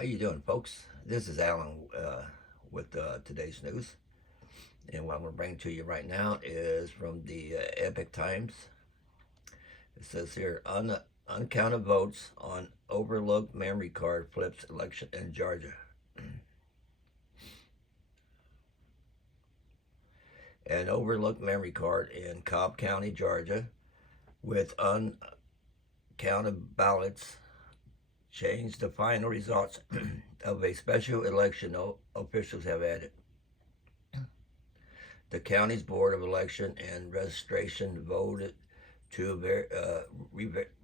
How you doing, folks? This is Alan with today's news, and what I'm going to bring to you right now is from the Epic Times. It says here, uncounted votes on overlooked memory card flips election in Georgia. An overlooked memory card in Cobb County, Georgia, with uncounted ballots changed the final results of a special election, officials have added. The county's Board of Election and Registration voted to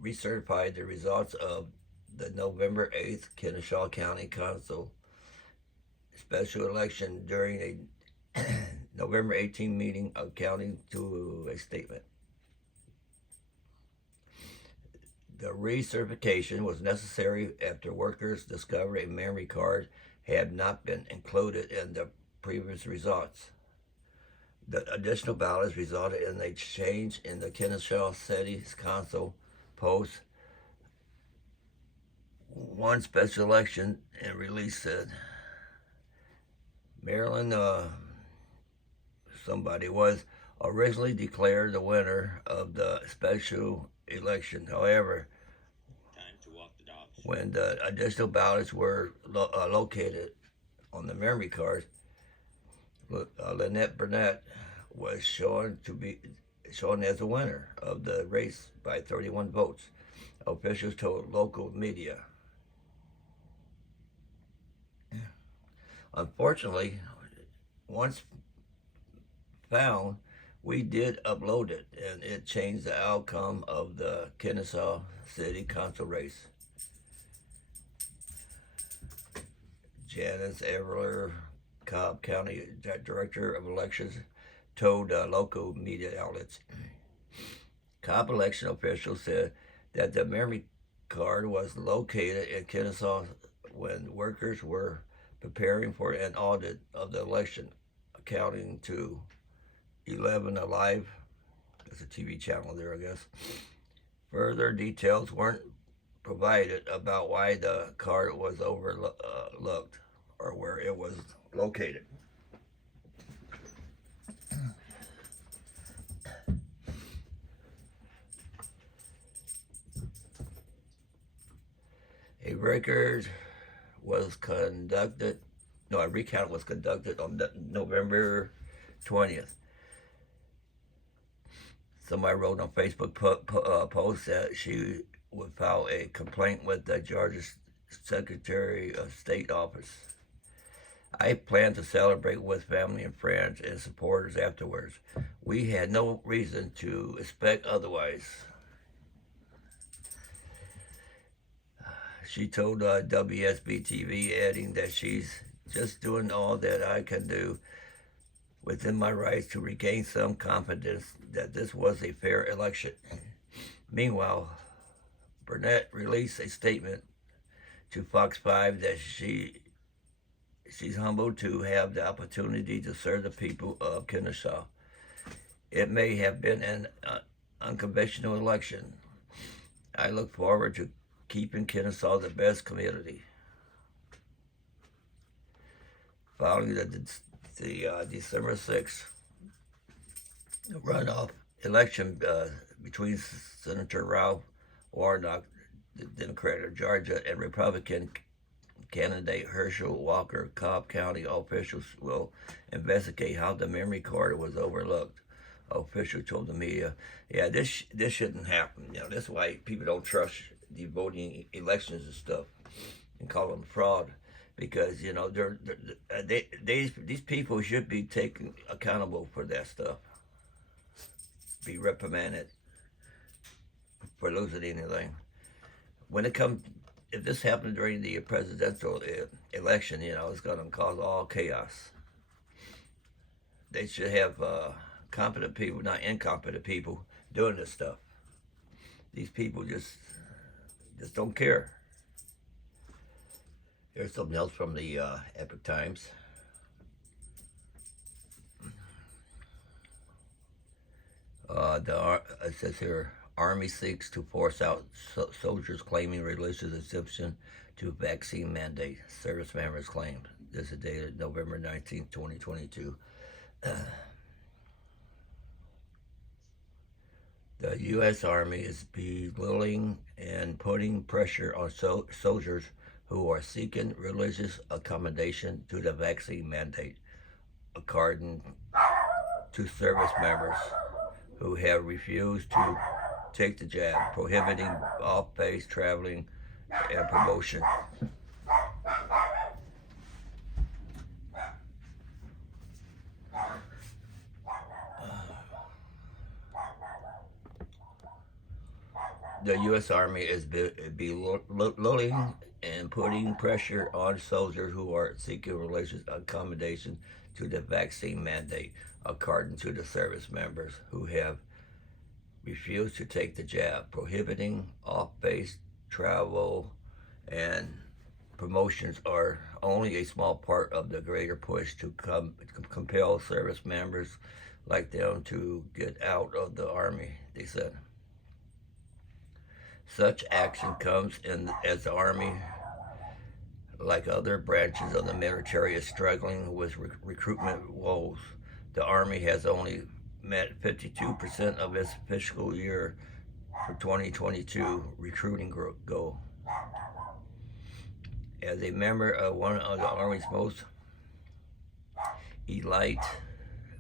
recertify the results of the November 8th Kennesaw County Council special election during a November 18 meeting, accounting to a statement. The recertification was necessary after workers discovered a memory card had not been included in the previous results. The additional ballots resulted in a change in the Kennesaw City Council post one special election, and release said Maryland somebody was originally declared the winner of the special election. However, when the additional ballots were located on the memory card, Lynette Burnett was shown as a winner of the race by 31 votes, officials told local media. Unfortunately, once found, we did upload it, and it changed the outcome of the Kennesaw City Council race. Janice Everler, Cobb County Director of Elections, told local media outlets. Cobb election officials said that the memory card was located in Kennesaw when workers were preparing for an audit of the election, accounting to 11 Alive. That's a TV channel there, I guess. Further details weren't provided about why the card was overlooked or where it was located. A recount was conducted on November 20th. Somebody wrote on Facebook post that she would file a complaint with the Georgia Secretary of State office. I plan to celebrate with family and friends and supporters afterwards. We had no reason to expect otherwise. She told WSB-TV, adding that she's just doing all that I can do within my rights to regain some confidence that this was a fair election. Meanwhile, Burnett released a statement to Fox 5 that she's humbled to have the opportunity to serve the people of Kennesaw. It may have been an unconventional election. I look forward to keeping Kennesaw the best community. Following the December 6th runoff election between Senator Ralph Warnock, the Democrat of Georgia, and Republican candidate Herschel Walker, Cobb County officials will investigate how the memory card was overlooked. Officials told the media, "Yeah, this shouldn't happen. That's why people don't trust the voting elections and stuff, and call them fraud, because these people should be taken accountable for that stuff, be reprimanded for losing anything. If this happened during the presidential election, it's going to cause all chaos. They should have competent people, not incompetent people, doing this stuff. These people just don't care." Here's something else from the Epic Times. It says here, Army seeks to force out soldiers claiming religious exemption to vaccine mandate, service members claimed. This is dated November 19th, 2022. The U.S. Army is belittling and putting pressure on soldiers who are seeking religious accommodation to the vaccine mandate, according to service members who have refused to take the jab, prohibiting off-base traveling and promotion. The U.S. Army is belittling and putting pressure on soldiers who are seeking religious accommodation to the vaccine mandate, according to the service members who have refused to take the jab, prohibiting off-base travel and promotions are only a small part of the greater push to compel service members like them to get out of the Army, they said. Such action comes in as the Army, like other branches of the military, is struggling with recruitment woes. The Army has only met 52% of its fiscal year for 2022 recruiting goal. As a member of one of the Army's most elite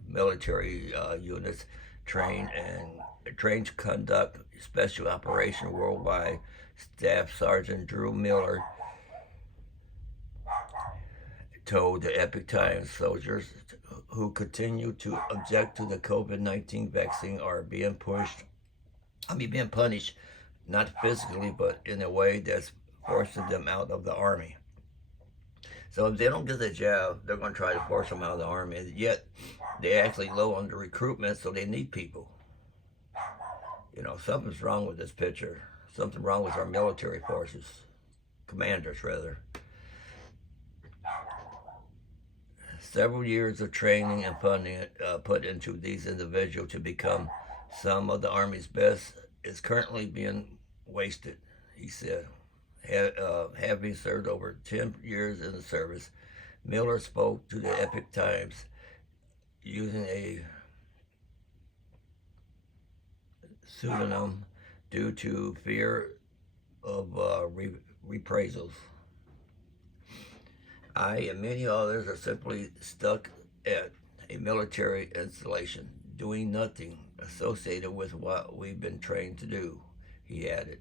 military units, trained to conduct special operation worldwide, Staff Sergeant Drew Miller told the Epic Times soldiers who continue to object to the COVID-19 vaccine are being punished, not physically, but in a way that's forcing them out of the Army. So if they don't get the jab, they're going to try to force them out of the Army. And yet, they're actually low on the recruitment, so they need people. You know, something's wrong with this picture. Something wrong with our military forces. Commanders, rather. Several years of training and funding put into these individuals to become some of the Army's best is currently being wasted, he said. Having served over 10 years in the service, Miller spoke to the Epic Times using a pseudonym due to fear of reprisals. I and many others are simply stuck at a military installation, doing nothing associated with what we've been trained to do, he added.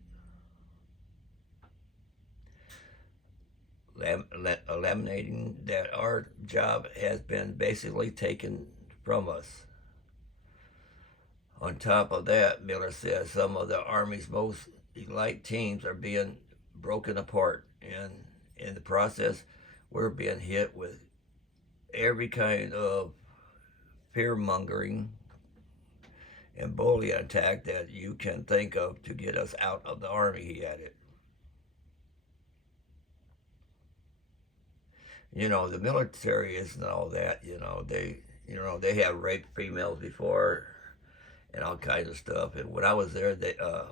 Laminating that our job has been basically taken from us. On top of that, Miller said some of the Army's most elite teams are being broken apart, and in the process, we're being hit with every kind of fear-mongering and bullying attack that you can think of to get us out of the Army, he added. You know, the military isn't all that. They have raped females before and all kinds of stuff. And when I was there,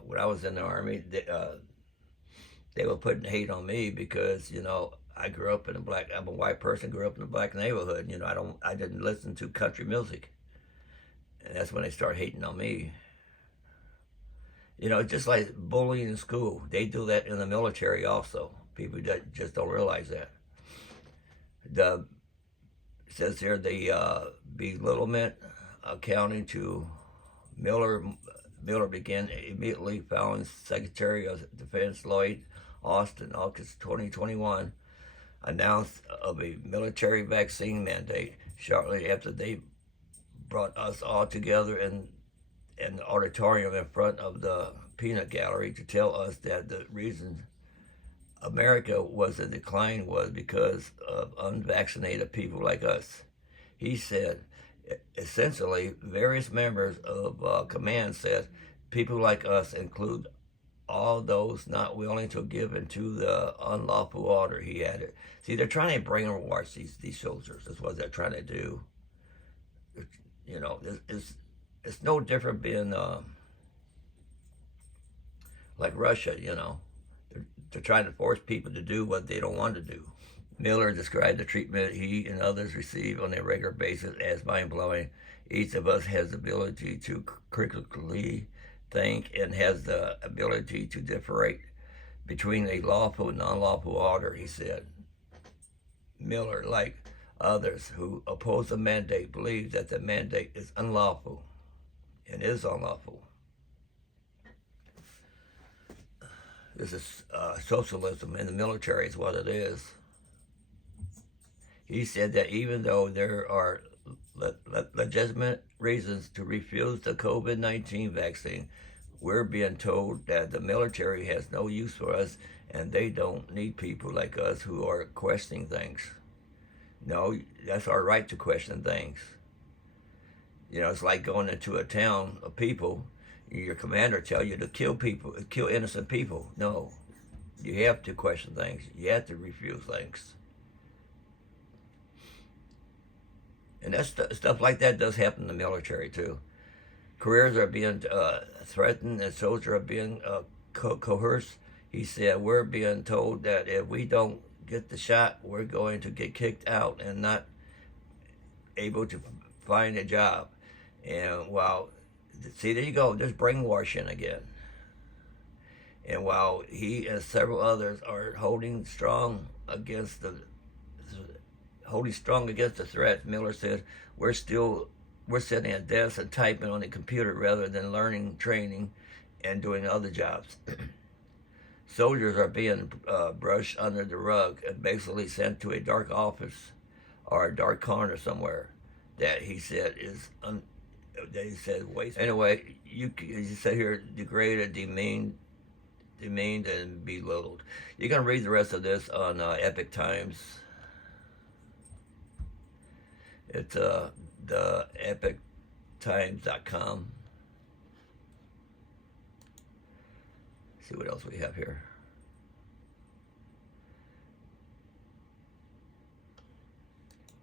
when I was in the Army, they were putting hate on me because, I grew up in I'm a white person, grew up in a black neighborhood. I didn't listen to country music. And that's when they start hating on me. Just like bullying in school. They do that in the military also. People that just don't realize that. It says here the belittlement accounting to Miller began immediately following Secretary of Defense Lloyd Austin, August 2021, announced of a military vaccine mandate shortly after they brought us all together in the auditorium in front of the peanut gallery to tell us that the reason America was in decline was because of unvaccinated people like us. He said, essentially, various members of command said, people like us include all those not willing to give into the unlawful order, he added. See, they're trying to brainwash these soldiers. That's what they're trying to do. It's no different being like Russia, They're trying to force people to do what they don't want to do. Miller described the treatment he and others receive on a regular basis as mind-blowing. Each of us has the ability to critically think and has the ability to differentiate between a lawful and non-lawful order, he said. Miller, like others who oppose the mandate, believes that the mandate is unlawful and is unlawful. This is socialism in the military is what it is. He said that even though there are legitimate reasons to refuse the COVID-19 vaccine, we're being told that the military has no use for us and they don't need people like us who are questioning things. No, that's our right to question things. You know, it's like going into a town of people, your commander tell you to kill people, kill innocent people. No, you have to question things. You have to refuse things. And that's stuff like that does happen in the military too. Careers are being threatened and soldiers are being coerced. He said, we're being told that if we don't get the shot, we're going to get kicked out and not able to find a job. And while, see, there you go, there's brainwashing again. And while he and several others are holding strong against the threat, Miller said, we're sitting at desks and typing on a computer rather than learning, training, and doing other jobs. Soldiers are being brushed under the rug and basically sent to a dark office or a dark corner somewhere that he said is waste. Anyway, you sit here degraded, demeaned, and belittled. You can read the rest of this on Epic Times. It's the epictimes.com. See what else we have here.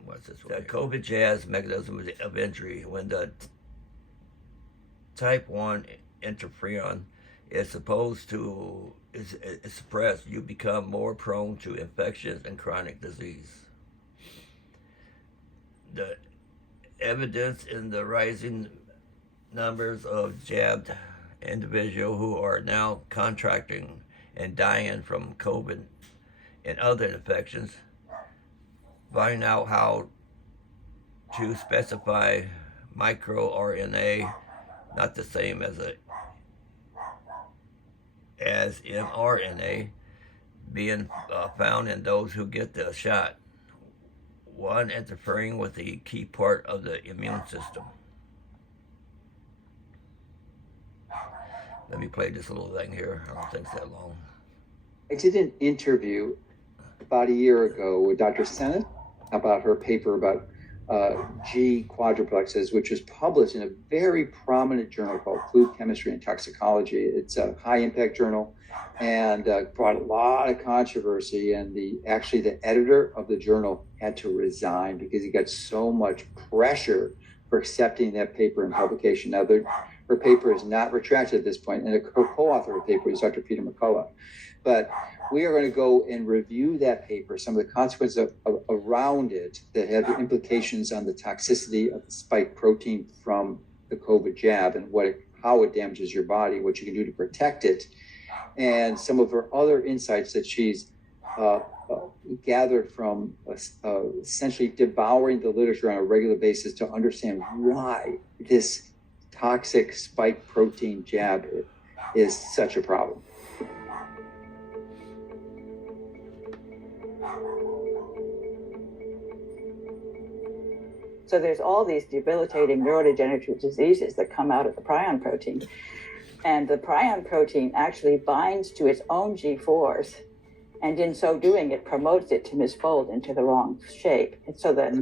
What's this one? The COVID jazz mechanism of injury. When the type 1 interferon is supposed to is suppressed, you become more prone to infections and chronic disease. The evidence in the rising numbers of jabbed individuals who are now contracting and dying from COVID and other infections, finding out how to specify microRNA, not the same as mRNA, being found in those who get the shot. One, interfering with the key part of the immune system. Let me play this little thing here. I don't think it's that long. I did an interview about a year ago with Dr. Sennett about her paper about G quadruplexes, which was published in a very prominent journal called Food Chemistry and Toxicology. It's a high-impact journal and brought a lot of controversy. And the editor of the journal had to resign because he got so much pressure for accepting that paper in publication. Now, her paper is not retracted at this point, and her co-author of the paper is Dr. Peter McCullough. But we are going to go and review that paper, some of the consequences around it that have implications on the toxicity of the spike protein from the COVID jab and how it damages your body, what you can do to protect it, and some of her other insights that she's gathered from essentially devouring the literature on a regular basis to understand why this toxic spike protein jab is such a problem. So there's all these debilitating neurodegenerative diseases that come out of the prion protein. And the prion protein actually binds to its own G4s. And in so doing, it promotes it to misfold into the wrong shape. And so that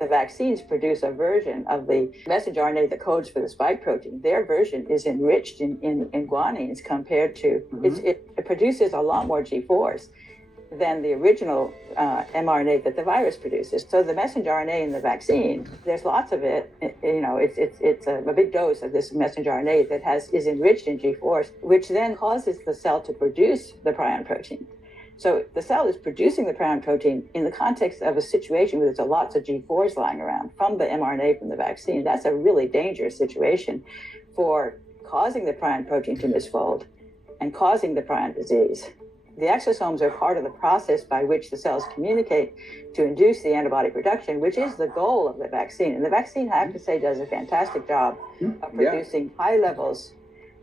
the vaccines produce a version of the messenger RNA that codes for the spike protein. Their version is enriched in guanines compared to, it produces a lot more G4s. than the original mRNA that the virus produces. So the messenger RNA in the vaccine, there's lots of it. It's a big dose of this messenger RNA that is enriched in G4s, which then causes the cell to produce the prion protein. So the cell is producing the prion protein in the context of a situation where there's lots of G4s lying around from the mRNA from the vaccine. That's a really dangerous situation for causing the prion protein to misfold and causing the prion disease. The exosomes are part of the process by which the cells communicate to induce the antibody production, which is the goal of the vaccine. And the vaccine, I have to say, does a fantastic job of producing high levels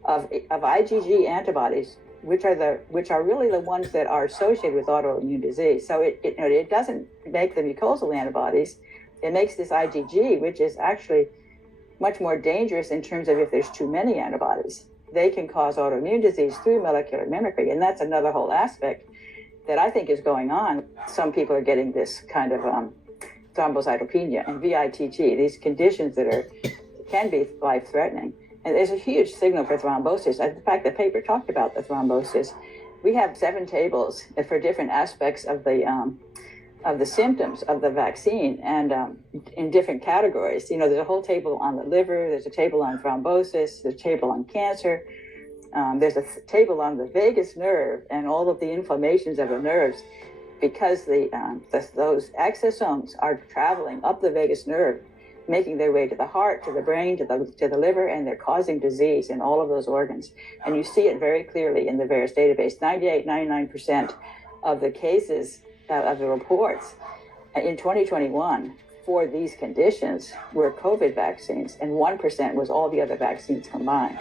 of IgG antibodies, which are really the ones that are associated with autoimmune disease. So it doesn't make the mucosal antibodies. It makes this IgG, which is actually much more dangerous in terms of if there's too many antibodies. They can cause autoimmune disease through molecular mimicry. And that's another whole aspect that I think is going on. Some people are getting this kind of thrombocytopenia and VITT, these conditions that can be life-threatening. And there's a huge signal for thrombosis. In fact, the paper talked about the thrombosis. We have 7 tables for different aspects of the symptoms of the vaccine, and in different categories. There's a whole table on the liver, there's a table on thrombosis, there's a table on cancer, there's a table on the vagus nerve and all of the inflammations of the nerves, because those exosomes are traveling up the vagus nerve, making their way to the heart, to the brain, to the liver, and they're causing disease in all of those organs. And you see it very clearly in the VAERS database. 99% of the cases of the reports in 2021 for these conditions were COVID vaccines, and 1% was all the other vaccines combined.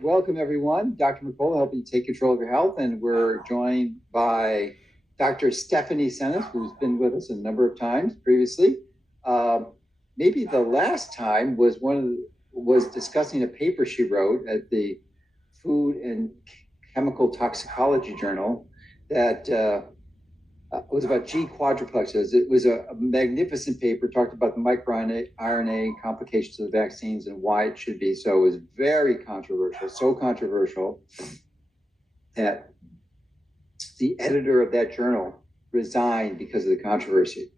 Welcome, everyone. Dr. McCullough helping you take control of your health, and we're joined by Dr. Stephanie Senes, who's been with us a number of times previously. Maybe the last time was discussing a paper she wrote at the Food and Chemical Toxicology Journal that was about G quadruplexes. It was a magnificent paper, talked about the microRNA complications of the vaccines and why it should be so. It was very controversial, so controversial that the editor of that journal resigned because of the controversy.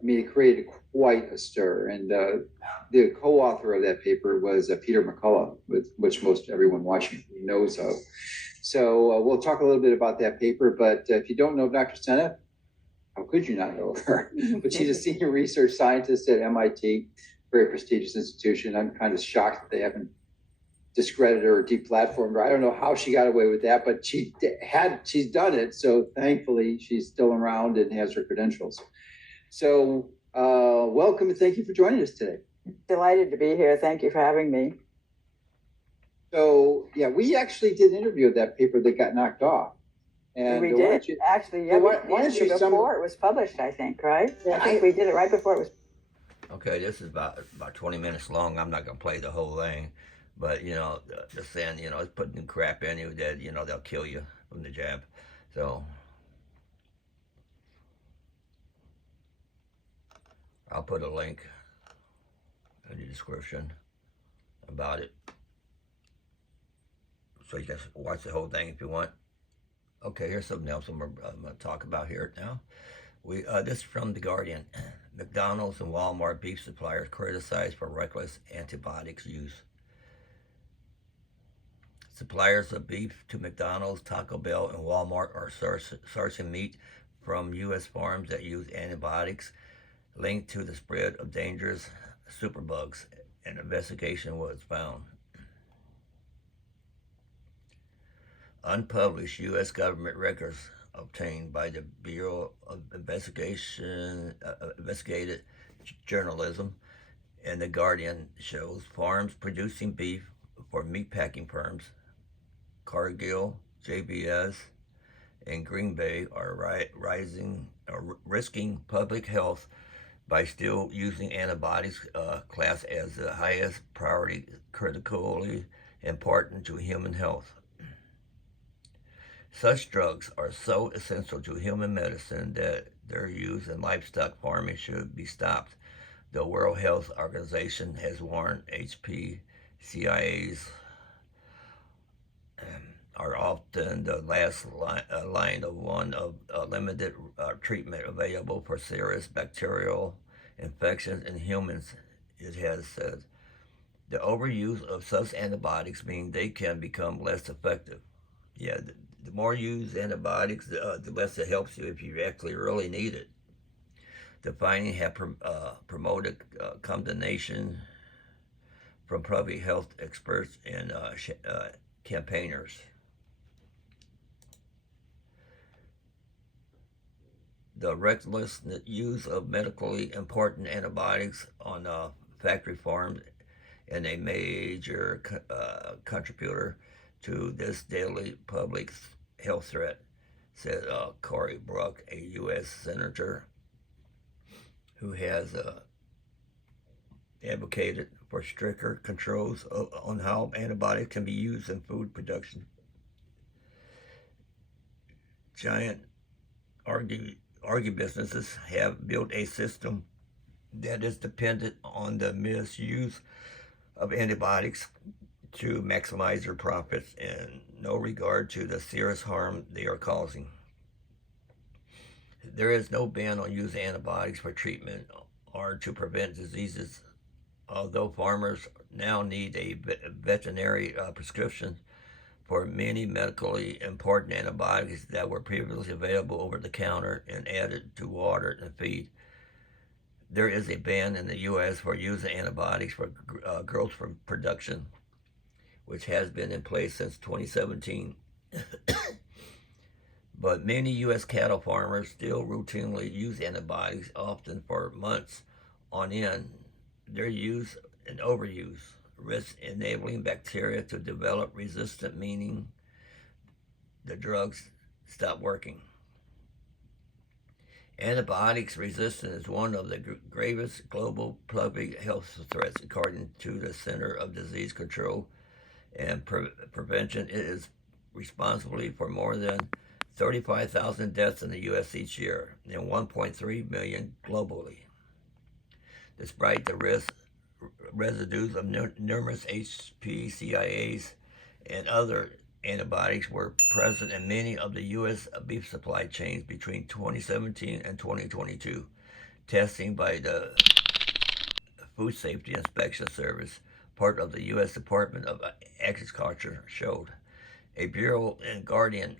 I mean, it created quite a stir. And the co-author of that paper was Peter McCullough, which most everyone watching knows of. So we'll talk a little bit about that paper, but if you don't know Dr. Senes, how could you not know her? But she's a senior research scientist at MIT, very prestigious institution. I'm kind of shocked that they haven't discredited her or deplatformed her. I don't know how she got away with that, but she's done it. So thankfully, she's still around and has her credentials. So welcome and thank you for joining us today. Delighted to be here. Thank you for having me. So yeah, we actually did an interview of that paper that got knocked off. And we did actually. Yeah, why don't you before it was published, I think, right? Yeah, I think we did it right before it was. Okay, this is about 20 minutes long. I'm not gonna play the whole thing, but the saying, it's putting crap in you that they'll kill you from the jab. So I'll put a link in the description about it, so you can watch the whole thing if you want. Okay, here's something else I'm going to talk about here now. This is from The Guardian. McDonald's and Walmart beef suppliers criticized for reckless antibiotics use. Suppliers of beef to McDonald's, Taco Bell, and Walmart are sourcing meat from U.S. farms that use antibiotics linked to the spread of dangerous superbugs. An investigation was found. Unpublished U.S. government records obtained by the Bureau of Investigative Journalism and The Guardian shows farms producing beef for meatpacking firms, Cargill, JBS, and Green Bay are risking public health by still using antibiotics classed as the highest priority, critically important to human health. Such drugs are so essential to human medicine that their use in livestock farming should be stopped. The World Health Organization has warned HPCIAs are often the last line of one of limited treatment available for serious bacterial infections in humans, it has said. The overuse of such antibiotics means they can become less effective. Yeah, the more you use antibiotics, the less it helps you if you actually really need it. The findings have promoted condemnation from public health experts and campaigners. The reckless use of medically important antibiotics on factory farms and a major contributor to this daily public health threat, said Cory Bruck, a U.S. senator who has advocated for stricter controls on how antibiotics can be used in food production. Giant agribusinesses have built a system that is dependent on the misuse of antibiotics to maximize their profits and no regard to the serious harm they are causing. There is no ban on using antibiotics for treatment or to prevent diseases, although farmers now need a veterinary prescription for many medically important antibiotics that were previously available over the counter and added to water and feed. There is a ban in the U.S. for using antibiotics for growth production, which has been in place since 2017. But many U.S. cattle farmers still routinely use antibiotics, often for months on end. Their use and overuse risks enabling bacteria to develop resistance, meaning the drugs stop working. Antibiotics resistance is one of the gravest global public health threats, according to the Center of Disease Control and Prevention. It is responsible for more than 35,000 deaths in the U.S. each year and 1.3 million globally. Despite the residues of numerous HPCIAs and other antibiotics were present in many of the U.S. beef supply chains between 2017 and 2022. Testing by the Food Safety Inspection Service, part of the U.S. Department of Agriculture, showed. A Bureau and Guardian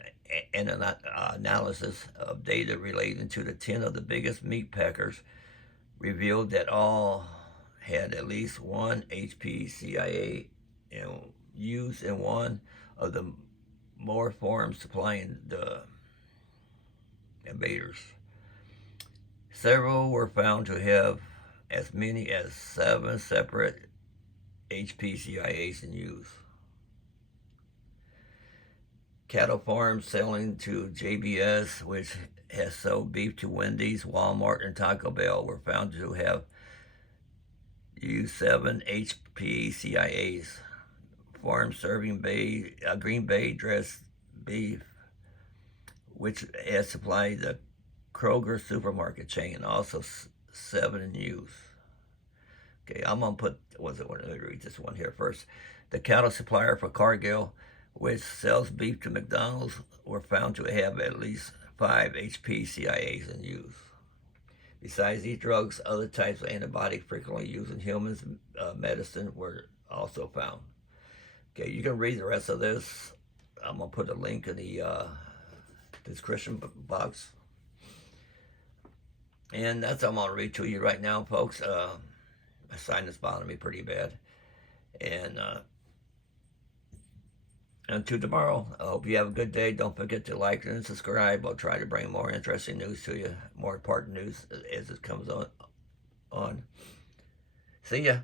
analysis of data relating to the 10 of the biggest meat packers revealed that all had at least one HPCIA used in one of the more forms supplying the invaders. Several were found to have as many as 7 separate HPCIAs in use. Cattle farms selling to JBS, which has sold beef to Wendy's, Walmart, and Taco Bell, were found to have used 7 HPCIAs. Farms serving Green Bay dressed beef, which has supplied the Kroger supermarket chain, also 7 in use. Okay, I'm going to put, let me read this one here first. The cattle supplier for Cargill, which sells beef to McDonald's, were found to have at least 5 HPCIAs in use. Besides these drugs, other types of antibiotics frequently used in humans medicine were also found. Okay, you can read the rest of this. I'm going to put a link in the description box. And that's all I'm going to read to you right now, folks. My sinus bothering me pretty bad. And until tomorrow, I hope you have a good day. Don't forget to like and subscribe. I'll try to bring more interesting news to you, more important news as it comes on. See ya.